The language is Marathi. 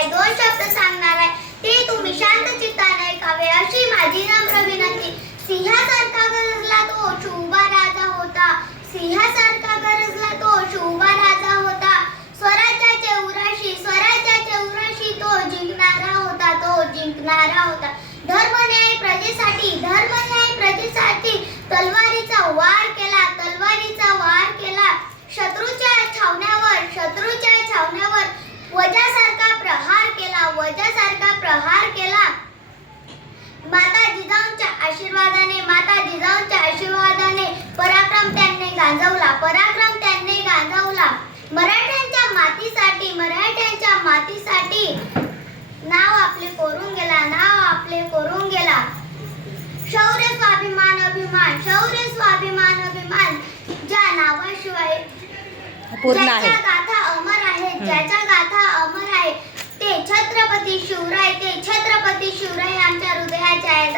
आहे, दोन शब्द सांगणार आहे, ते तुम्ही शांत चित्ताने ऐकावे अशी माझी नम्र विनंती. सिंहासारखा गरजला तो शुभा राजा होता, सिंहासारखा गरजला तो शुभा राजा होता. स्वराज्याचे उराशी तो जिंकणारा होता, तो जिंकणारा होता. धर्मन्याय प्रजेसाठी तलवारीचा वार केला, तलवारीचा वार केला. शत्रूच्या छावण्यावर वज्रासारखा प्रहार केला, वज्रासारखा प्रहार केला. माता जिजाऊंच्या आशीर्वादाने पराक्रम त्यांनी गाजवला, पराक्रम त्यांनी गाजवला. मराठ्यांच्या मातीसाठी नाव आपले कोरून गेला, नाव आपले कोरून गेला. शौर्य स्वाभिमान अभिमान ज्या नावाशिवाय ज्याच्या गाथा अमर आहेत, ज्याच्या गाथा अमर आहे, ते छत्रपती शिवराय आमच्या हृदयाचे आहेत.